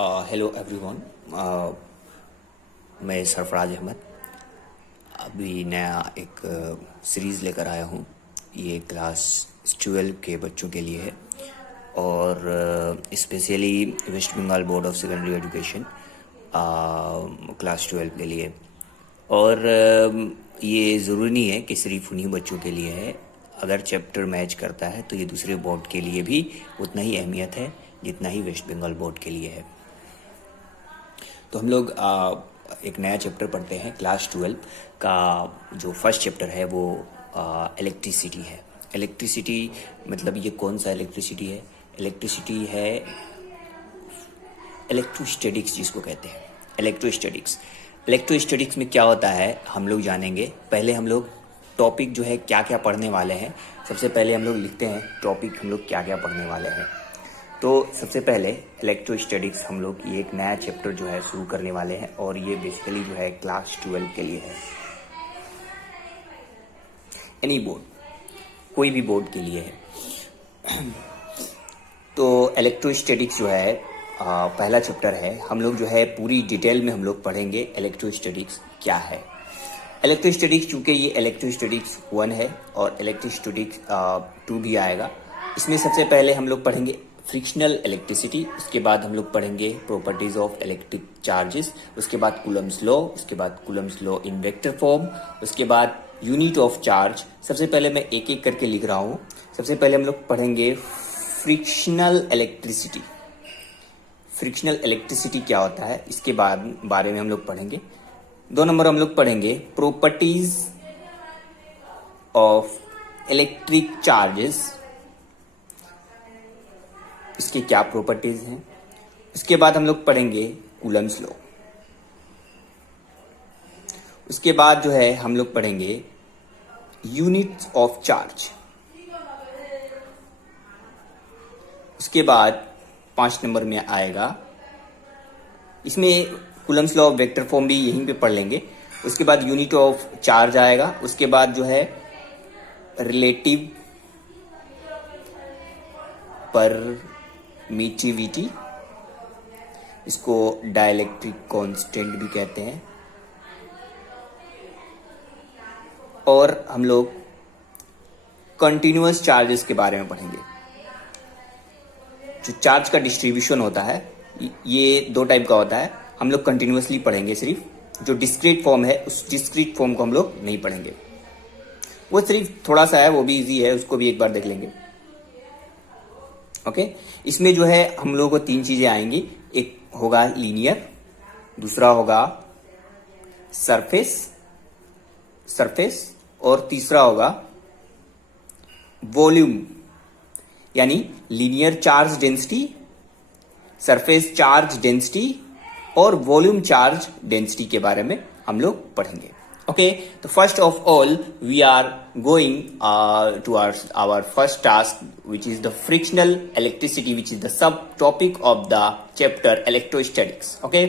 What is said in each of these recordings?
Hello everyone. मैं सरफराज अहमद अभी नया एक सीरीज़ लेकर आया हूँ। ये क्लास 12 के बच्चों के लिए है और specially West Bengal board of secondary education class 12 के लिए। और ये ज़रूरी नहीं है कि सिर्फ उन्हीं बच्चों के लिए है। अगर चैप्टर मैच करता है तो ये दूसरे बोर्ड के लिए भी उतना ही अहमियत है जितना ही वेस्ट बंगाल बोर्ड के लिए है। तो हम लोग एक नया चैप्टर पढ़ते हैं। क्लास 12 का जो फर्स्ट चैप्टर है वो इलेक्ट्रिसिटी है। इलेक्ट्रिसिटी मतलब ये कौन सा इलेक्ट्रिसिटी है? इलेक्ट्रिसिटी है इलेक्ट्रोस्टैटिक्स जिसको कहते हैं। इलेक्ट्रोस्टैटिक्स में क्या होता है हम लोग जानेंगे। पहले हम लोग टॉपिक जो है क्या क्या पढ़ने वाले हैं, सबसे पहले हम लोग लिखते हैं टॉपिक हम लोग क्या क्या पढ़ने वाले हैं। तो सबसे पहले इलेक्ट्रोस्टैटिक्स हम लोग ये एक नया चैप्टर जो है शुरू करने वाले हैं और ये बेसिकली जो है क्लास 12 के लिए है। एनी बोर्ड, कोई भी बोर्ड के लिए है। तो इलेक्ट्रोस्टैटिक्स जो है पहला चैप्टर है। हम लोग जो है पूरी डिटेल में हम लोग पढ़ेंगे इलेक्ट्रोस्टैटिक्स क्या है। इलेक्ट्रोस्टैटिक्स चूँकि ये इलेक्ट्रोस्टैटिक्स 1 है और इलेक्ट्रोस्टैटिक्स 2 भी आएगा। इसमें सबसे पहले हम लोग पढ़ेंगे फ्रिक्शनल इलेक्ट्रिसिटी, उसके बाद हम लोग पढ़ेंगे प्रॉपर्टीज ऑफ इलेक्ट्रिक चार्जेस, उसके बाद कूलम्स लॉ, उसके बाद Coulomb's law in vector form, उसके बाद यूनिट ऑफ चार्ज। सबसे पहले मैं एक एक करके लिख रहा हूँ। सबसे पहले हम लोग पढ़ेंगे फ्रिक्शनल इलेक्ट्रिसिटी। फ्रिक्शनल इलेक्ट्रिसिटी क्या होता है इसके बारे में हम लोग पढ़ेंगे। 2 नंबर हम लोग पढ़ेंगे प्रॉपर्टीज ऑफ इलेक्ट्रिक चार्जेस, इसके क्या प्रॉपर्टीज हैं। उसके बाद हम लोग पढ़ेंगे कूलम्स लॉ। उसके बाद जो है हम लोग पढ़ेंगे यूनिट्स ऑफ चार्ज। उसके बाद 5 नंबर में आएगा, इसमें Coulomb's law of vector form भी यहीं पे पढ़ लेंगे। उसके बाद यूनिट ऑफ चार्ज आएगा। उसके बाद जो है रिलेटिव परमिटिविटी, इसको डाइलेक्ट्रिक कांस्टेंट भी कहते हैं। और हम लोग कंटिन्यूअस चार्जेस के बारे में पढ़ेंगे। जो चार्ज का डिस्ट्रीब्यूशन होता है ये 2 टाइप का होता है। हम लोग कंटिन्यूअसली पढ़ेंगे सिर्फ। जो डिस्क्रीट फॉर्म है उस डिस्क्रीट फॉर्म को हम लोग नहीं पढ़ेंगे। वो सिर्फ थोड़ा सा है, वो भी इजी है, उसको भी एक बार देख लेंगे। ओके। इसमें जो है हम लोगों को 3 चीजें आएंगी। एक होगा लीनियर, दूसरा होगा सरफेस और तीसरा होगा वॉल्यूम, यानी linear charge density, surface charge density और वॉल्यूम चार्ज डेंसिटी के बारे में हम लोग पढ़ेंगे। Okay, so first of all, we are going towards our first task, which is the frictional electricity, which is the subtopic of the chapter electrostatics. Okay,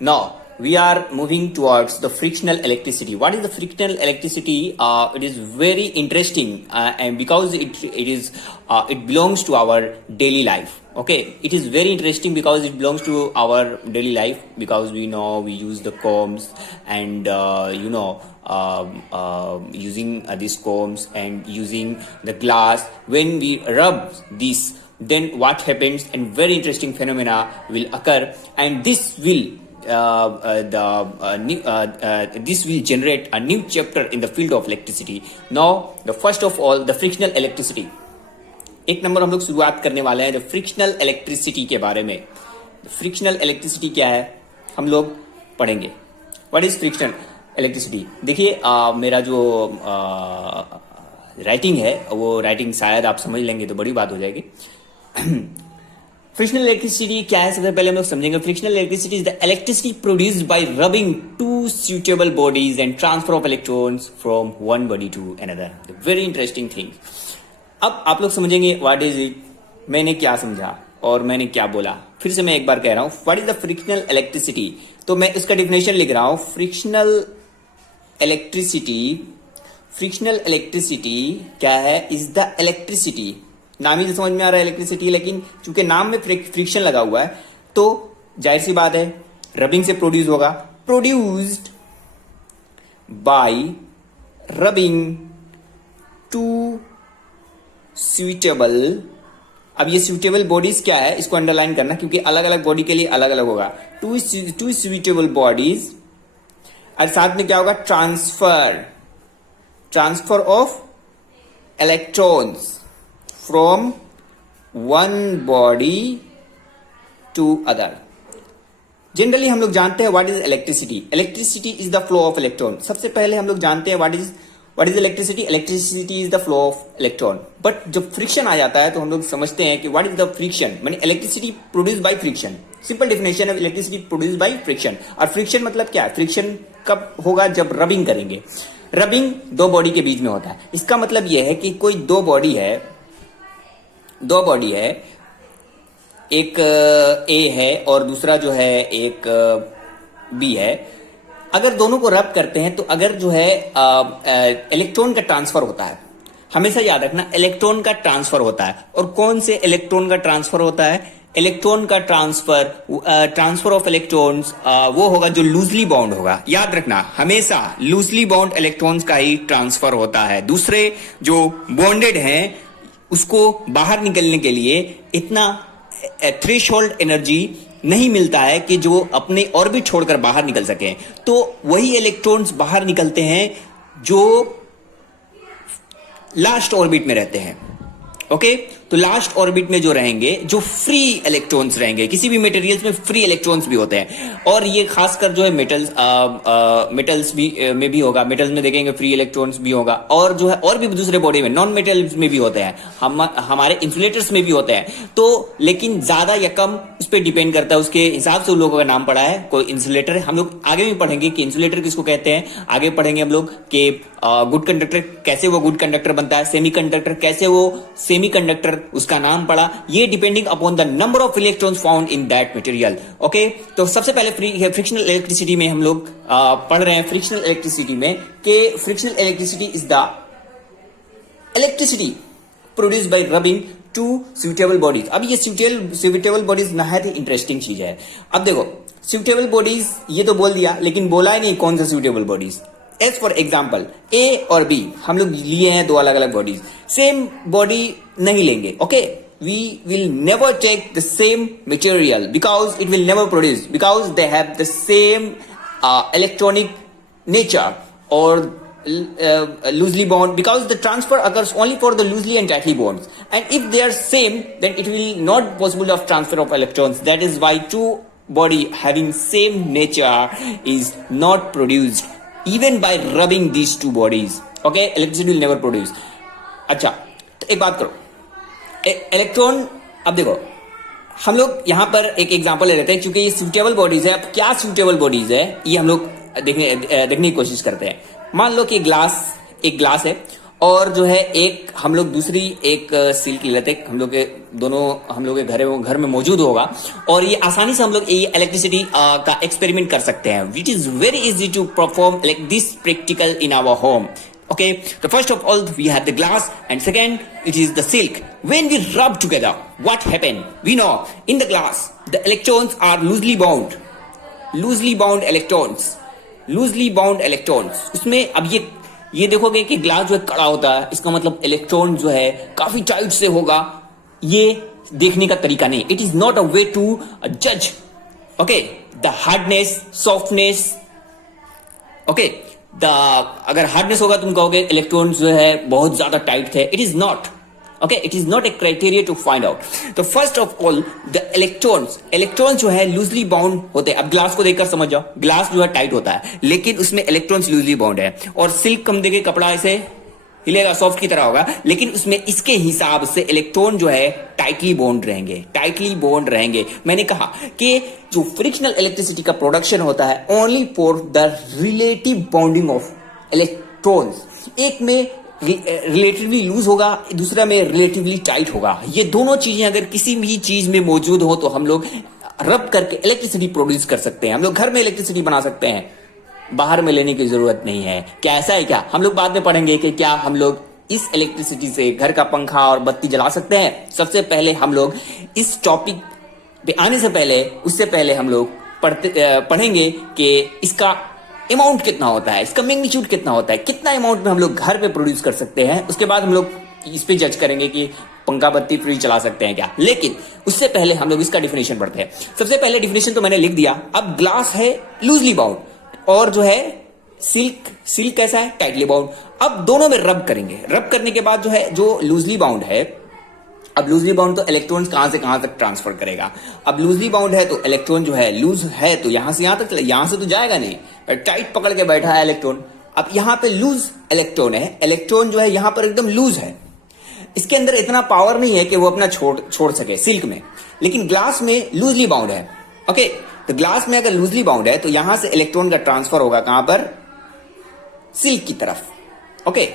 now we are moving towards the frictional electricity. What is the frictional electricity? It is very interesting and because it belongs to our daily life. Okay, it is very interesting because it belongs to our daily life, because we know we use the combs and using these combs and using the glass. When we rub this, then what happens, and very interesting phenomena will occur, and this will this will generate a new chapter in the field of electricity. Now, the first of all, the frictional electricity. 1 number हम लोग शुरुआत करने वाले हैं the frictional electricity के बारे में। Frictional electricity क्या है हम लोग पढ़ेंगे। What is frictional electricity? देखिए मेरा जो राइटिंग है वो राइटिंग शायद आप समझ लेंगे तो बड़ी बात हो जाएगी। फ्रिक्शनल इलेक्ट्रिसिटी क्या है सबसे पहले हम लोग समझेंगे। Frictional electricity is the electricity produced by rubbing 2 suitable bodies and transfer of electrons from one body to another. Very interesting thing. अब आप लोग समझेंगे व्हाट इज इट, मैंने क्या समझा और मैंने क्या बोला। फिर से मैं एक बार कह रहा हूं, what is the frictional electricity. तो मैं इसका डिफिनेशन लिख रहा हूं। फ्रिक्शनल इलेक्ट्रिसिटी क्या है? Is the electricity. नाम ही तो समझ में आ रहा है इलेक्ट्रिसिटी, लेकिन चूंकि नाम में फ्रिक्शन लगा हुआ है तो जाहिर सी बात है रबिंग से प्रोड्यूस होगा, produced by rubbing to suitable। अब ये suitable bodies क्या है, इसको अंडरलाइन करना, क्योंकि अलग अलग बॉडी के लिए अलग अलग होगा। टू suitable bodies, और साथ में क्या होगा, transfer of electrons from one body to other. Generally हम लोग जानते हैं what is electricity. Electricity is the flow of electron. सबसे पहले हम लोग जानते हैं what is electricity. Electricity is the flow of electron. But जब फ्रिक्शन आ जाता है तो हम लोग समझते हैं कि व्हाट इज द फ्रिक्शन, माने electricity produce by friction. Simple definition of electricity produce by friction. और फ्रिक्शन मतलब क्या है, फ्रिक्शन कब होगा, जब रबिंग करेंगे। रबिंग दो बॉडी के बीच में होता है। इसका मतलब यह है कि कोई दो बॉडी है, एक ए है और दूसरा जो है एक बी है। अगर दोनों को रब करते हैं तो अगर जो है इलेक्ट्रॉन का ट्रांसफर होता है, हमेशा याद रखना इलेक्ट्रॉन का ट्रांसफर होता है। और कौन से इलेक्ट्रॉन का ट्रांसफर होता है, इलेक्ट्रॉन का ट्रांसफर ऑफ इलेक्ट्रॉन्स वो होगा जो लूजली बाउंड होगा। याद रखना हमेशा लूजली बाउंड इलेक्ट्रॉन्स का ही ट्रांसफर होता है। दूसरे जो बॉन्डेड हैं उसको बाहर निकलने के लिए इतना थ्रेशोल्ड एनर्जी नहीं मिलता है कि जो अपने ऑर्बिट छोड़कर बाहर निकल सके। तो वही इलेक्ट्रॉन्स बाहर निकलते हैं जो लास्ट ऑर्बिट में रहते हैं। ओके, तो लास्ट ऑर्बिट में जो रहेंगे, जो फ्री इलेक्ट्रॉन्स रहेंगे, किसी भी मटेरियल्स में फ्री इलेक्ट्रॉन्स भी होते हैं। और ये खासकर जो है मेटल्स में भी होगा। मेटल्स में देखेंगे फ्री इलेक्ट्रॉन्स भी होगा। और जो है और भी दूसरे बॉडी में नॉन मेटल्स में भी होते हैं, हमारे इंसुलेटर्स में भी होते हैं। तो लेकिन ज्यादा या कम उस पर डिपेंड करता है, उसके हिसाब से उन लोगों का नाम पड़ा है। कोई इंसुलेटर, हम लोग आगे भी पढ़ेंगे कि इंसुलेटर किसको कहते हैं। आगे पढ़ेंगे हम लोग कि गुड कंडक्टर कैसे वो गुड कंडक्टर बनता है, सेमीकंडक्टर कैसे वो सेमीकंडक्टर उसका नाम पड़ा। ये depending upon the number of electrons found in that material. Okay, तो सबसे पहले फ्रिक्शनल इलेक्ट्रिसिटी में हम लोग पढ़ रहे हैं। फ्रिक्शनल इलेक्ट्रिसिटी में कि frictional electricity is the electricity produce by rubbing to suitable bodies. अब ये सुटेबल बॉडीज नहायत ही इंटरेस्टिंग चीज है। अब देखो सुटेबल बॉडीज ये तो बोल दिया, लेकिन बोला ही नहीं कौन सा suitable bodies. As for example A और बी हम लोग लिए हैं, दो अलग अलग बॉडीज। सेम बॉडी नहीं लेंगे। Okay, we will never take the same material because it will never produce, because they have the same electronic nature or loosely bound, because the transfer occurs only for the loosely and tightly bonds, and if they are same then it will not possible of transfer of electrons. That is why two body having same nature is not produced even by rubbing these two bodies. Okay, electricity will never produce. अच्छा, एक बात करो, electron, अब देखो हम लोग यहां पर एक एग्जांपल ले लेते हैं, क्योंकि ये सूटेबल बॉडीज है। अब क्या सूटेबल बॉडीज है ये हम लोग देखने की कोशिश करते हैं। मान लो कि एक ग्लास है और जो है एक हम लोग दूसरी एक सिल्क ले लेते हैं। हम लोग के घर में मौजूद होगा और ये आसानी से हम लोग ये इलेक्ट्रिसिटी का एक्सपेरिमेंट कर सकते हैं। Which is very easy to perform like this practical in our home. Okay, so first of all we have the glass and second it is the silk. When we rub together, what happen? We know in the glass the electrons are loosely bound electrons. उसमें अब ये देखोगे कि glass जो है कड़ा होता है, इसका मतलब इलेक्ट्रॉन जो है काफी टाइट से होगा। ये देखने का तरीका नहीं, it is not a way to जज okay the hardness, softness. Okay, अगर हार्डनेस होगा तुम कहोगे इलेक्ट्रॉन्स जो है बहुत ज्यादा टाइट थे। It is not, okay, it is not a criteria to find out. तो first of all the electrons जो है लूजली बाउंड होते हैं। अब ग्लास को देखकर समझ जाओ, ग्लास जो है टाइट होता है लेकिन उसमें इलेक्ट्रॉन्स लूजली बाउंड है। और सिल्क हम देखें, कपड़ा ऐसे हिलेगा, सॉफ्ट की तरह होगा, लेकिन उसमें इसके हिसाब से इलेक्ट्रॉन जो है टाइटली बॉन्ड रहेंगे। मैंने कहा कि जो फ्रिक्शनल इलेक्ट्रिसिटी का प्रोडक्शन होता है only for the relative bounding of electrons. एक में रिलेटिवली लूज होगा, दूसरा में रिलेटिवली टाइट होगा। ये दोनों चीजें अगर किसी भी चीज में मौजूद हो तो हम लोग रब करके इलेक्ट्रिसिटी प्रोड्यूस कर सकते हैं। हम लोग घर में इलेक्ट्रिसिटी बना सकते हैं, बाहर में लेने की जरूरत नहीं है। क्या ऐसा है क्या? हम लोग बाद में पढ़ेंगे कि क्या हम लोग इस इलेक्ट्रिसिटी से घर का पंखा और बत्ती जला सकते हैं। सबसे पहले हम लोग इस टॉपिक पे आने से पहले, उससे पहले हम लोग पढ़ेंगे कि इसका अमाउंट कितना होता है, इसका मैग्नीट्यूड कितना होता है, कितना अमाउंट में हम लोग घर पे प्रोड्यूस कर सकते हैं। उसके बाद हम लोग इस पे जज करेंगे कि पंखा बत्ती फ्री चला सकते हैं क्या। लेकिन उससे पहले हम लोग इसका डिफिनेशन पढ़ते हैं। सबसे पहले डिफिनेशन तो मैंने लिख दिया। अब ग्लास है लूजली बाउंड और जो है सिल्क कैसा है, टाइटली बाउंड। अब दोनों में रब करेंगे। रब करने के बाद जो है, जो लूजली बाउंड है, अब लूजली बाउंड तो इलेक्ट्रॉन्स कहां से कहां तक ट्रांसफर करेगा। अब लूजली बाउंड है तो इलेक्ट्रॉन जो है लूज है तो यहां से यहां तक चले, यहां से तो जाएगा नहीं, टाइट पकड़ के बैठा है इलेक्ट्रॉन। अब यहां पे लूज इलेक्ट्रॉन है, इलेक्ट्रॉन जो है यहां पर एकदम लूज है, इसके अंदर इतना पावर नहीं है कि वो अपना छोड़ सके सिल्क में। लेकिन ग्लास में लूजली बाउंड है। ओके, तो ग्लास में अगर लूजली बाउंड है तो यहां से इलेक्ट्रॉन का ट्रांसफर होगा कहां पर, सिल्क की तरफ। ओके,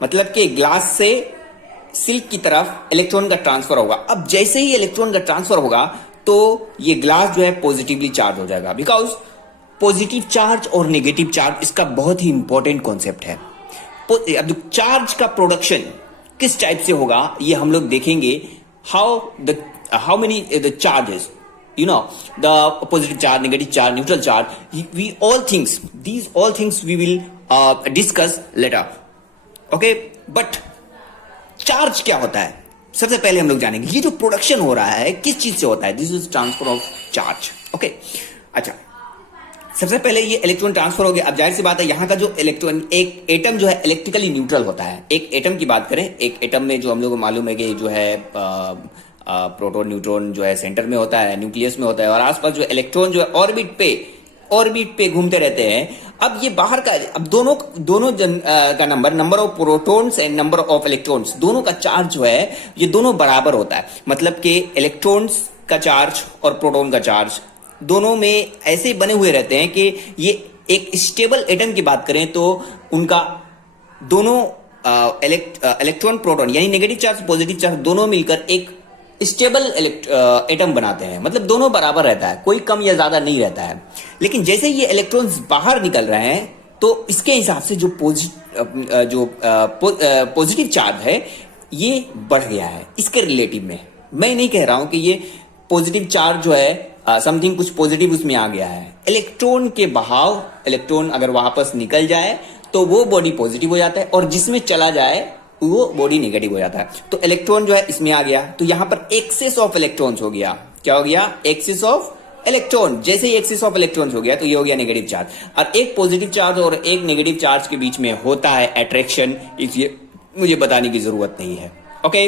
मतलब कि ग्लास से सिल्क की तरफ इलेक्ट्रॉन का ट्रांसफर होगा। अब जैसे ही इलेक्ट्रॉन का ट्रांसफर होगा तो ये ग्लास जो है पॉजिटिवली चार्ज हो जाएगा, बिकॉज पॉजिटिव चार्ज और नेगेटिव चार्ज इसका बहुत ही इंपॉर्टेंट कॉन्सेप्ट है। अब चार्ज का प्रोडक्शन किस टाइप से होगा ये हम लोग देखेंगे। How many the charges, you know, the positive charge, negative charge, neutral charge, these all things we will discuss later. Okay, but charge क्या होता है सबसे पहले हम लोग जानेंगे। ये जो प्रोडक्शन हो रहा है किस चीज से होता है, this is transfer of charge. Okay, अच्छा, सबसे पहले ये इलेक्ट्रॉन ट्रांसफर हो गया। अब जाहिर सी बात है यहाँ का जो इलेक्ट्रॉन, एक एटम जो है इलेक्ट्रिकली न्यूट्रल होता है। एक एटम की बात करें, एक एटम में जो हम लोग को मालूम है कि जो है प्रोटॉन न्यूट्रॉन जो है सेंटर में होता है, न्यूक्लियस में होता है, और आसपास जो इलेक्ट्रॉन जो है ऑर्बिट पे घूमते रहते हैं। अब ये बाहर का, अब दोनों का number of protons and number of electrons, दोनों का चार्ज जो है ये दोनों बराबर होता है। मतलब कि इलेक्ट्रॉन्स का चार्ज और प्रोटॉन का चार्ज दोनों में ऐसे बने हुए रहते हैं कि ये एक स्टेबल एटम की बात करें तो उनका दोनों इलेक्ट्रॉन प्रोटॉन यानी नेगेटिव चार्ज पॉजिटिव चार्ज दोनों मिलकर एक स्टेबल एटम बनाते हैं। मतलब दोनों बराबर रहता है, कोई कम या ज्यादा नहीं रहता है। लेकिन जैसे ये इलेक्ट्रॉन्स बाहर निकल रहे हैं तो इसके हिसाब से जो पॉजिटिव चार्ज है ये बढ़ गया है इसके रिलेटिव में। मैं नहीं कह रहा हूं कि ये पॉजिटिव चार्ज जो है समथिंग कुछ पॉजिटिव उसमें आ गया है। इलेक्ट्रॉन के बहाव, इलेक्ट्रॉन अगर वापस निकल जाए तो वो बॉडी पॉजिटिव हो जाता है और जिसमें चला जाए वो बॉडी नेगेटिव हो जाता है। तो इलेक्ट्रॉन जो है इसमें आ गया तो यहां पर एक्सेस ऑफ इलेक्ट्रॉन्स हो गया। क्या हो गया, एक्सेस ऑफ इलेक्ट्रॉन। जैसे ही एक्सेस ऑफ इलेक्ट्रॉन्स हो गया तो ये हो गया नेगेटिव चार्ज। और एक पॉजिटिव चार्ज और एक नेगेटिव चार्ज के बीच में होता है अट्रैक्शन, इसलिए मुझे बताने की जरूरत नहीं है। ओके,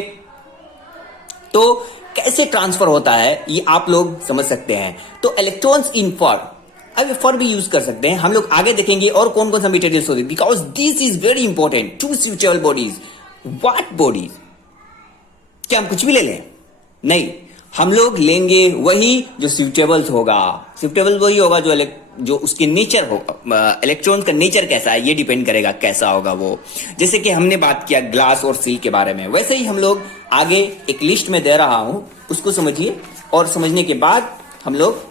तो कैसे ट्रांसफर होता है ये आप लोग समझ सकते हैं। तो इलेक्ट्रॉन्स इन अब फॉर भी यूज कर सकते हैं, हम लोग आगे देखेंगे और कौन कौन सा मटेरियल्स होते हैं, because this is very important to switchable bodies. What bodies? क्या हम कुछ भी ले लें? नहीं, हम लोग लेंगे वही जो स्विचेबल होगा। स्विचेबल वही होगा जो उसकी नेचर होगा। इलेक्ट्रॉन का नेचर कैसा है ये डिपेंड करेगा कैसा होगा वो। जैसे कि हमने बात किया ग्लास और सिल्क के बारे में, वैसे ही हम लोग आगे एक लिस्ट में दे रहा हूं, उसको समझिए और समझने के बाद हम लोग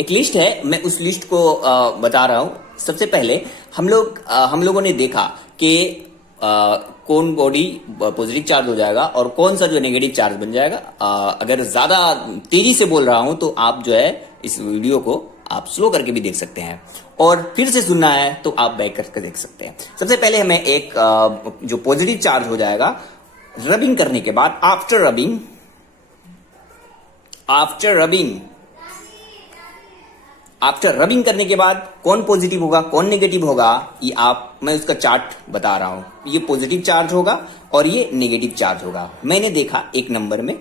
एक लिस्ट है, मैं उस लिस्ट को बता रहा हूं। सबसे पहले हम लोगों ने देखा कि कौन बॉडी पॉजिटिव चार्ज हो जाएगा और कौन सा जो नेगेटिव चार्ज बन जाएगा। अगर ज्यादा तेजी से बोल रहा हूं तो आप जो है इस वीडियो को आप स्लो करके भी देख सकते हैं और फिर से सुनना है तो आप बैक करके देख सकते हैं। सबसे पहले हमें एक जो पॉजिटिव चार्ज हो जाएगा, रबिंग करने के बाद, आफ्टर रबिंग करने के बाद कौन पॉजिटिव होगा कौन नेगेटिव होगा ये मैं उसका चार्ट बता रहा हूं। ये पॉजिटिव चार्ज होगा और ये नेगेटिव चार्ज होगा। मैंने देखा एक नंबर में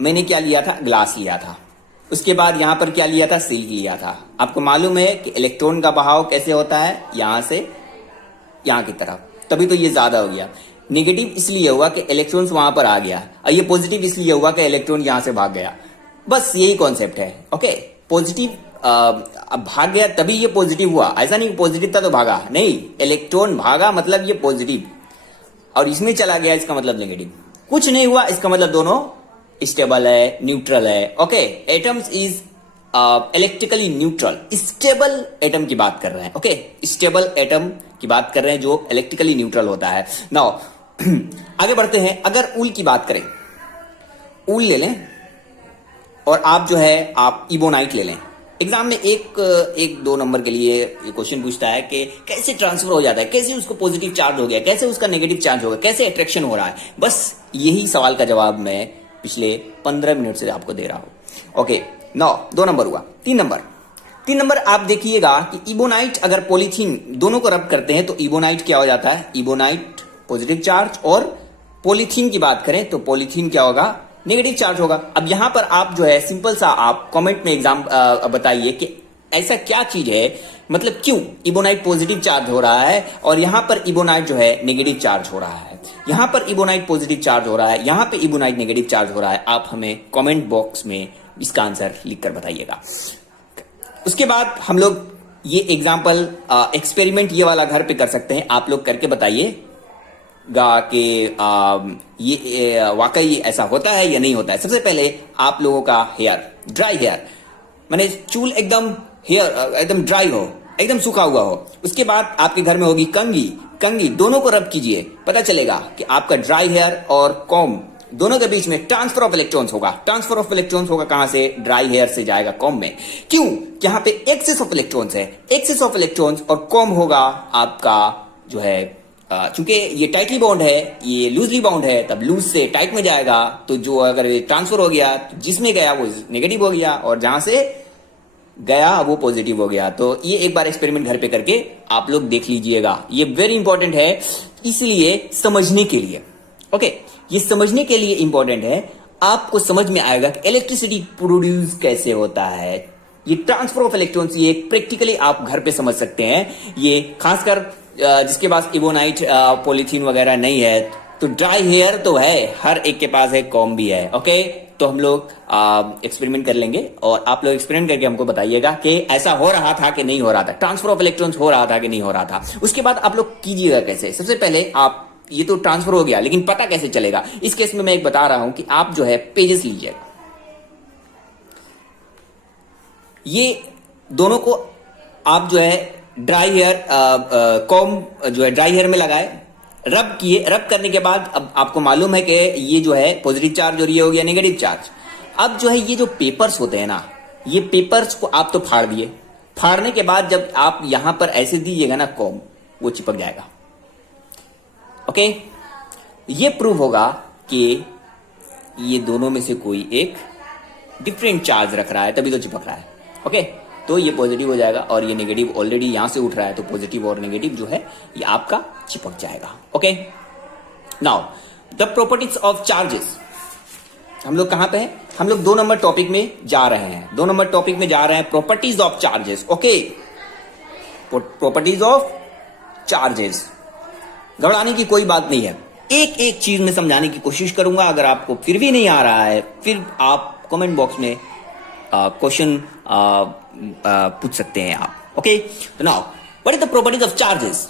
मैंने क्या लिया था, ग्लास लिया था। उसके बाद यहां पर क्या लिया था, सिल्क लिया था। आपको मालूम है कि इलेक्ट्रॉन का बहाव कैसे होता है, यहां से यहां की तरफ, तभी तो ये ज्यादा हो गया। नेगेटिव इसलिए हुआ कि इलेक्ट्रॉन्स वहां पर आ गया और ये पॉजिटिव इसलिए हुआ कि इलेक्ट्रॉन यहां से भाग गया। बस यही कॉन्सेप्ट है। ओके, पॉजिटिव अब भाग गया तभी ये पॉजिटिव हुआ, ऐसा नहीं पॉजिटिव था तो भागा, नहीं, इलेक्ट्रॉन भागा मतलब ये पॉजिटिव और इसमें चला गया इसका मतलब नेगेटिव। कुछ नहीं हुआ इसका मतलब दोनों स्टेबल है, न्यूट्रल है। Okay, atoms is electrically neutral stable atom की बात कर रहे हैं। ओके, स्टेबल एटम की बात कर रहे हैं जो इलेक्ट्रिकली न्यूट्रल होता है। नाउ आगे बढ़ते हैं। अगर ऊल की बात करें, ऊल ले लें और आप जो है आप इबोनाइट ले लें। एग्जाम में एक दो नंबर के लिए ये क्वेश्चन पूछता है कि कैसे ट्रांसफर हो जाता है, कैसे उसको पॉजिटिव चार्ज हो गया, कैसे उसका नेगेटिव चार्ज हो गया, कैसे अट्रैक्शन हो रहा है। बस यही सवाल का जवाब मैं पिछले 15 मिनट से आपको दे रहा हूं। ओके, 9 2 नंबर हुआ। 3 नंबर आप देखिएगा कि इबोनाइट अगर पॉलीथीन दोनों को रब करते हैं तो इबोनाइट क्या हो जाता है, इबोनाइट पॉजिटिव चार्ज, और पॉलीथीन की बात करें तो पॉलीथीन क्या होगा, नेगेटिव चार्ज होगा। अब यहां पर आप जो है सिंपल सा आप कमेंट में एग्जाम बताइए कि ऐसा क्या चीज है, मतलब क्यों इबोनाइट पॉजिटिव चार्ज हो रहा है और यहां पर इबोनाइट जो है नेगेटिव चार्ज हो रहा है, यहां पर इबोनाइट पॉजिटिव चार्ज हो रहा है, यहां पे इबोनाइट नेगेटिव चार्ज हो रहा है। आप हमें कमेंट बॉक्स में इसका आंसर लिखकर बताइएगा। उसके बाद हम लोग ये एग्जाम्पल एक्सपेरिमेंट ये वाला घर पे कर सकते हैं। आप लोग करके बताइएगा कि ये वाकई ऐसा होता है या नहीं होता है। सबसे पहले आप लोगों का हेयर, ड्राई हेयर, माने चूल एकदम ड्राई हो, एकदम सूखा हुआ हो। उसके बाद आपके घर में होगी कंघी, दोनों को रब कीजिए, पता चलेगा कि आपका ड्राई हेयर और कॉम्ब दोनों के बीच में ट्रांसफर ऑफ इलेक्ट्रॉन्स होगा। ट्रांसफर ऑफ इलेक्ट्रॉन्स होगा कहां से, ड्राई हेयर से जाएगा कॉम्ब में। क्यों, यहां पे एक्सेस ऑफ इलेक्ट्रॉन्स है, एक्सेस ऑफ इलेक्ट्रॉन्स, और कॉम्ब होगा आपका जो है चूंकि ये टाइटली बाउंड है, ये लूजली बाउंड है, तब लूज से टाइट में जाएगा। तो जो अगर ट्रांसफर हो गया तो जिसमें गया वो नेगेटिव हो गया और जहां से गया वो पॉजिटिव हो गया। तो ये एक बार एक्सपेरिमेंट घर पे करके आप लोग देख लीजिएगा। ये वेरी इंपॉर्टेंट है, इसलिए समझने के लिए, ओके, ये समझने के लिए इंपॉर्टेंट है। आपको समझ में आएगा कि इलेक्ट्रिसिटी प्रोड्यूस कैसे होता है। ये ट्रांसफर ऑफ इलेक्ट्रॉन्स ये प्रैक्टिकली आप घर पे समझ सकते हैं। ये खासकर जिसके पास इबोनाइट पॉलीथीन वगैरह नहीं है, तो ड्राई हेयर तो है, हर एक के पास है, कॉम्ब भी है। ओके, तो हम लोग एक्सपेरिमेंट कर लेंगे और आप लोग एक्सपेरिमेंट करके हमको बताइएगा कि ऐसा हो रहा था कि नहीं हो रहा था, ट्रांसफर ऑफ इलेक्ट्रॉन्स हो रहा था कि नहीं हो रहा था। उसके बाद आप लोग कीजिएगा कैसे। सबसे पहले आप, ये तो ट्रांसफर हो गया लेकिन पता कैसे चलेगा, इस केस में मैं एक बता रहा हूं कि आप जो है पेजेस लीजिएगा, ये दोनों को आप जो है ड्राई हेयर कॉम्ब जो है ड्राई हेयर में लगाए, रब किए। रब करने के बाद अब आपको मालूम है कि ये जो है पॉजिटिव चार्ज और ये हो गया नेगेटिव चार्ज। अब जो है ये जो पेपर्स होते हैं ना, ये पेपर्स को आप तो फाड़ दिए, फाड़ने के बाद जब आप यहां पर ऐसे दीजिएगा ना कॉम्ब, वो चिपक जाएगा। ओके, ये प्रूव होगा कि ये दोनों में से कोई एक डिफरेंट चार्ज रख रहा है, तभी तो चिपक रहा है। ओके, तो ये पॉजिटिव हो जाएगा और ये नेगेटिव ऑलरेडी यहां से उठ रहा है, तो पॉजिटिव और नेगेटिव जो है ये आपका चिपक जाएगा। Okay, now the properties of charges. हम लोग कहां पे हैं, हम लोग 2 नंबर टॉपिक में जा रहे हैं। 2 नंबर टॉपिक में जा रहे हैं, properties of charges. Okay, properties of charges, घबराने की कोई बात नहीं है। एक एक चीज में समझाने की कोशिश करूंगा। अगर आपको फिर भी नहीं आ रहा है, फिर आप कमेंट बॉक्स में क्वेश्चन पूछ सकते हैं आप। ओके, तो now what is the properties of charges.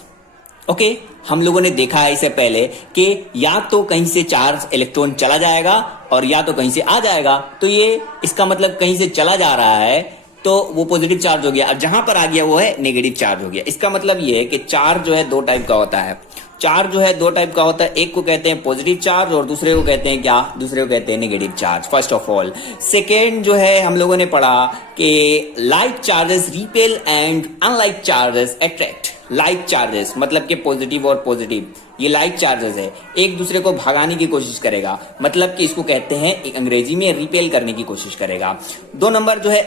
Okay, हम लोगों ने देखा है इससे पहले कि या तो कहीं से चार्ज इलेक्ट्रॉन चला जाएगा और या तो कहीं से आ जाएगा। तो ये इसका मतलब कहीं से चला जा रहा है तो वो पॉजिटिव चार्ज हो गया, और जहां पर आ गया वो है नेगेटिव चार्ज हो गया। इसका मतलब ये है कि चार्ज जो है 2 टाइप का होता है। चार्ज जो है 2 टाइप का होता है, एक को कहते हैं पॉजिटिव चार्ज और दूसरे को कहते हैं क्या, दूसरे को कहते हैं negative charge. First of all, second जो है हम लोगों ने पढ़ा कि like charges repel and unlike charges attract. Like charges मतलब कि पॉजिटिव और पॉजिटिव, ये लाइक चार्जेस है, एक दूसरे को भगाने की कोशिश करेगा, मतलब कि इसको कहते हैं अंग्रेजी में रिपेल करने की कोशिश करेगा। 2 नंबर जो है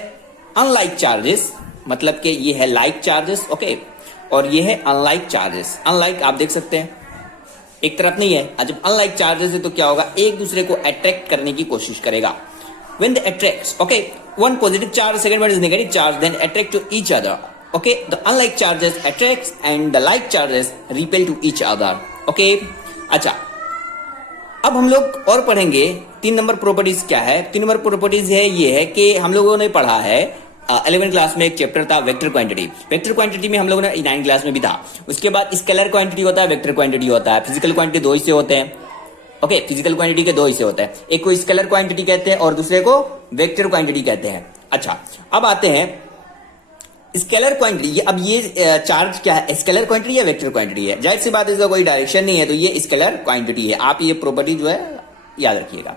अनलाइक चार्जेस, मतलब कि ये है लाइक चार्जेस, ओके, और ये है अनलाइक चार्जेस। अनलाइक आप देख सकते हैं एक तरफ नहीं है, जब अनलाइक चार्जेस है तो क्या होगा, एक दूसरे को अट्रैक्ट करने की कोशिश करेगा। When they attract, okay, one positive charge, second one is negative charge, then attract to each other. Okay, the unlike charges attracts and the like charges repel to each other. Okay, अच्छा, अब हम लोग और पढ़ेंगे 3 number properties क्या है। 3 number properties है ये है कि हम लोगों ने पढ़ा है 11th क्लास में एक चैप्टर था वेक्टर क्वांटिटी। वेक्टर क्वांटिटी में हम लोगों ने 9th क्लास में भी था। उसके बाद स्केलर क्वांटिटी होता है, वेक्टर क्वांटिटी होता है। फिजिकल क्वांटिटी 2 हिस्से होते हैं। ओके, फिजिकल क्वांटिटी के 2 हिस्से होते हैं, एक को स्केलर क्वांटिटी कहते हैं और दूसरे को वेक्टर क्वांटिटी कहते हैं। अच्छा, अब आते हैं स्केलर क्वांटिटी। ये अब ये चार्ज क्या है, स्केलर क्वांटिटी या वेक्टर क्वांटिटी है? जाहिर सी बात है, इसका कोई डायरेक्शन नहीं है, तो ये स्केलर क्वांटिटी है। आप ये प्रॉपर्टी जो है याद रखिएगा।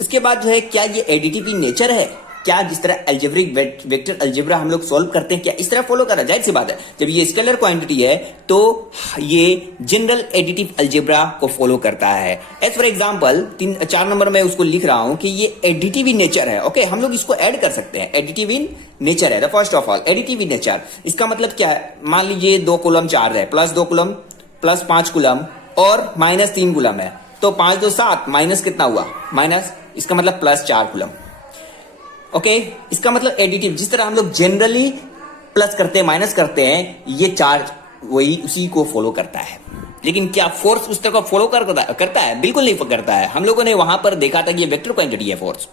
उसके बाद जो है, क्या ये एडिटिव इन नेचर है? क्या जिस तरह एल्जेब्रिक वेक्टर अलजेब्रा हम लोग सॉल्व करते हैं, क्या इस तरह फॉलो कर रहा है? जाहिर सी बात है, जब ये स्केलर क्वांटिटी है तो ये जनरल एडिटिव अलजेब्रा को फॉलो करता है। एज फॉर एग्जांपल 4 नंबर में उसको लिख रहा हूं कि ये एडिटिव इन नेचर है। ओके, हम लोग इसको ऐड कर सकते हैं। एडिटिव इन नेचर है the first of all, additive in nature. इसका मतलब क्या है? मान लीजिए 2 कूलम चार्ज है, प्लस 2 कूलम प्लस 5 कूलम और माइनस 3 कूलम है, तो 5 2 7 माइनस कितना हुआ? माइनस, इसका मतलब प्लस 4 कूलम। ओके, इसका मतलब एडिटिव, जिस तरह हम लोग जनरली प्लस करते हैं माइनस करते हैं, ये चार्ज वही उसी को फॉलो करता है। लेकिन क्या फोर्स उस तरह को फॉलो करता है? बिल्कुल नहीं करता है। हम लोगों ने वहां पर देखा था कि ये वेक्टर क्वांटिटी है फोर्स,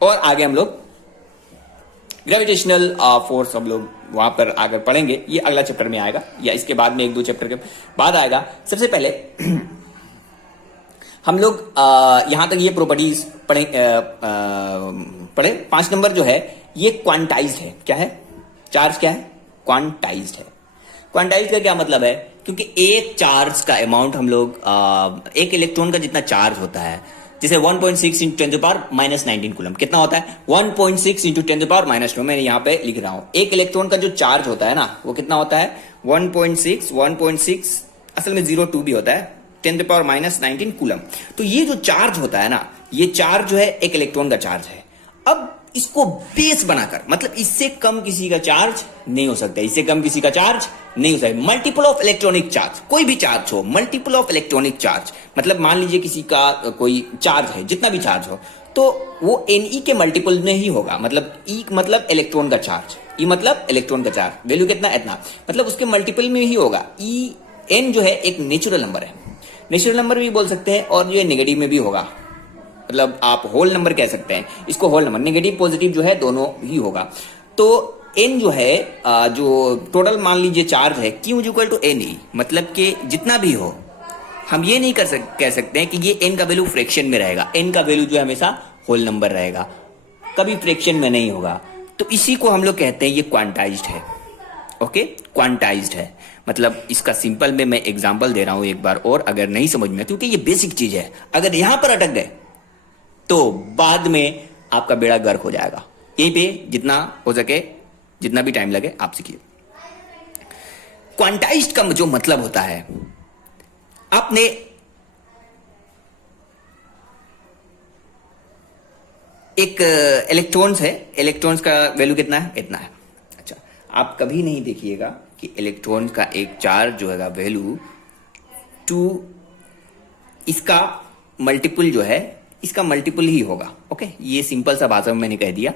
और आगे हम लोग ग्रेविटेशनल फोर्स हम लोग वहां पर आगे पढ़ेंगे। ये अगला चैप्टर में आएगा या इसके बाद में 1-2 चैप्टर के बाद आएगा। सबसे पहले हम लोग यहां तक ये प्रॉपर्टीज पढ़े। 5 नंबर जो है ये क्वांटाइज्ड है। क्या है? चार्ज क्या है? क्वांटाइज्ड है। क्वांटाइज्ड का क्या मतलब है? क्योंकि एक चार्ज का अमाउंट हम लोग एक इलेक्ट्रॉन का जितना चार्ज होता है, जैसे 1.6 इंटू 10 पावर माइनस 19 कूलम, कितना होता है? 1.6 इंटू 10 पावर माइनस 2। मैं यहाँ पे लिख रहा हूं, एक इलेक्ट्रॉन का जो चार्ज होता है ना, वो कितना होता है? 1.6 असल में 0.2 भी होता है, 10 पावर माइनस 19 कूलम। तो ये जो चार्ज होता है ना, ये चार्ज जो है एक इलेक्ट्रॉन का चार्ज है। अब इसको बेस बनाकर, मतलब इससे कम किसी का चार्ज नहीं हो सकता, इससे कम किसी का चार्ज नहीं हो सकता। मल्टीपल ऑफ इलेक्ट्रॉनिक चार्ज, कोई भी चार्ज हो, मल्टीपल ऑफ इलेक्ट्रॉनिक चार्ज, मतलब मान लीजिए किसी का कोई चार्ज है, जितना भी चार्ज हो, तो वो Ne के मल्टीपल में ही होगा। मतलब E मतलब इलेक्ट्रॉन का चार्ज, E मतलब इलेक्ट्रॉन का चार्ज, वैल्यू कितना? इतना, मतलब उसके मल्टीपल में ही होगा। En जो है एक नेचुरल नंबर है, नेचुरल नंबर भी बोल सकते हैं, और जो है नेगेटिव में भी होगा, मतलब आप होल नंबर कह सकते हैं इसको। होल नंबर, नेगेटिव पॉजिटिव जो है दोनों ही होगा। तो n जो है जो टोटल मान लीजिए चार्ज है, Q इक्वल टू Ne, मतलब कि जितना भी हो, हम ये नहीं कह सकते हैं कि ये n का वैल्यू फ्रैक्शन में रहेगा। n का वैल्यू जो है हमेशा होल नंबर रहेगा, कभी फ्रैक्शन में नहीं होगा। तो इसी को हम लोग कहते हैं ये क्वांटाइज्ड है। ओके, क्वांटाइज्ड है। मतलब इसका सिंपल में मैं एग्जांपल दे रहा हूं एक बार और, अगर नहीं समझ में, क्योंकि ये बेसिक चीज है, अगर यहां पर अटक गए तो बाद में आपका बेड़ा गर्क हो जाएगा। यहीं पे जितना हो सके, जितना भी टाइम लगे, आप सीखिए। क्वांटाइज्ड का जो मतलब होता है, आपने एक इलेक्ट्रॉन्स है, इलेक्ट्रॉन्स का वैल्यू कितना है? इतना है। अच्छा, आप कभी नहीं देखिएगा कि इलेक्ट्रॉन का एक चार्ज जो है वैल्यू 2, इसका मल्टीपल जो है, इसका मल्टीपल ही होगा। ओके, ये सिंपल सा भाषा में मैंने कह दिया।